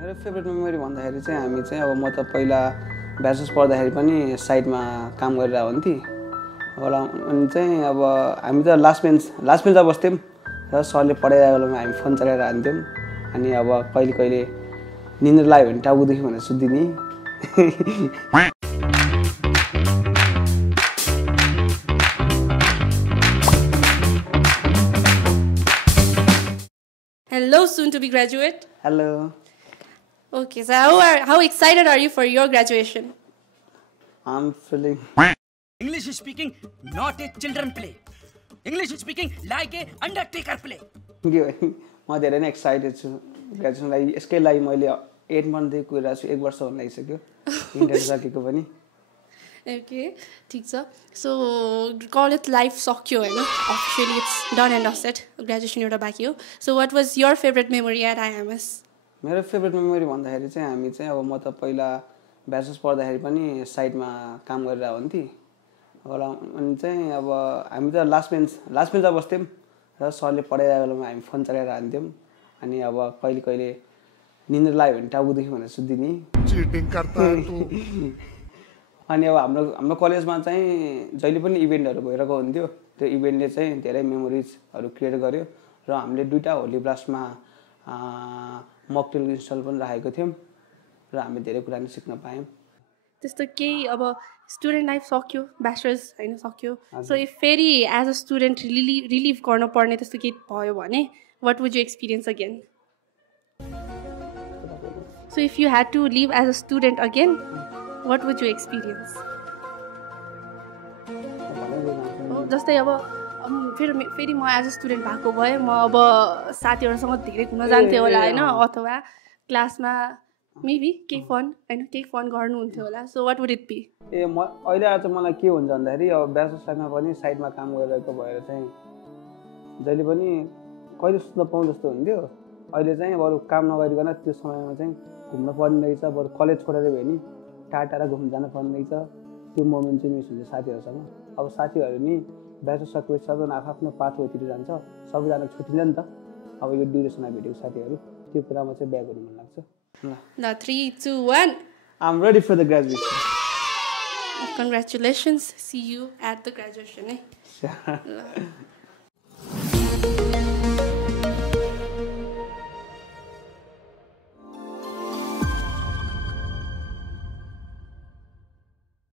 मेरो favourite memory भन्दाखेरि चाहिँ हामी चाहिँ अब म त पहिला ब्याचलर्स पढ्दाखेरि पनि साइडमा काम गरेर हुन्थेँ अनि चाहिँ अब हामी त लास्ट बेन्चमा बस्थ्यौँ र सरले पढाइरहेको बेलामा हामी फोन चलाएर हान्थ्यौँ अनि अब कहिले कहिले निन्द्रा लाग्यो भने टाउकोदेखि भनेर सुत्दिने Hello, soon to be graduate. Hello. Okay, so how excited are you for your graduation? I'm feeling. English speaking, not a children play. English speaking like a undertaker play. म धेरै नै एक्साइटेड छु ग्रेजुएसन लागि यसकै लागि मैले 8 मन्थदेखि कुरेर छु 1 वर्ष हुन लागिसक्यो इन्टर्न सकेको पनि Okay, ठीक छ सो कलेज लाइफ सक्यो हैन officially it's done and dusted graduation एउटा बाँकी हो so what was your favourite memory at IMS मेरो फेभरेट मेमोरी भन्दाखेरि चाहिँ हामी चाहिँ अब म त पहिला ब्याचलर्स पढ्दाखेरि पनि साइडमा काम गरेर हुन्थेँ अनि चाहिँ अब हामी त लास्ट बेन्चमा बस्थ्यौँ र सरले पढाइरहेको बेलामा हामी फोन चलाएर हान्थ्यौँ अनि अब कहिले कहिले निन्द्रा लाग्यो भने टाउकोदेखि भनेर सुत्दिने अनि अब हाम्रो कलेजमा चाहिँ जहिले पनि इभेन्टहरू भइरहेको हुन्थ्यो त्यो इभेन्टले चाहिँ धेरै मेमोरिजहरू क्रिएट गर्यो र हामीले 2टा होली ब्लास्टमा मकटेल इन्स्टल पनि राखेको थियौँ र हामी धेरै कुरा सिक्न पायौँ त्यस्तो केही अब स्टुडेन्ट लाइफ सक्यो ब्याचलर्स हैन सक्यो सो इफ फेरि एज अ स्टुडेन्ट रिलिभ गर्न पर्ने त्यस्तो केही भयो भने what would you experience again so if you had to live as a student again what would you experience जस्तै अब फेरि म एज अ स्टुडेन्ट भएको भए म अब साथीहरूसँग धेरै घुम्न जान्थेँ होला होइन अथवा क्लासमा मेबी केही फन गर्नुहुन्थ्यो होला so what would it be म अहिले आज मलाई के हुन्छ भन्दाखेरि अब ब्याचलर्स लाइफमा पनि साइडमा काम गरिरहेको भएर चाहिँ जहिले पनि कहिले सुत्न पाउँ जस्तो हुन्थ्यो अहिले चाहिँ बरु काम नगरिकन त्यो समयमा चाहिँ घुम्न पर्ने रहेछ बरु कलेज छोडेर भए नि टाढा घुम्न जानु पर्ने रहेछ त्यो मोमेन्ट चाहिँ मिस हुन्छ साथीहरूसँग अब साथीहरू नि ब्याचलर्स सकेपछि सबैजना आफ्नो पाथवेतिर जान्छ सबैजना छुट्टिन्छ नि त अब यो ड्युरेसनमा भेटेको साथीहरू त्यो कुरामा चाहिँ ब्याक गर्नु मन लाग्छ ल 3 2 1 I'm ready for the graduation. Congratulations. See you at the graduation.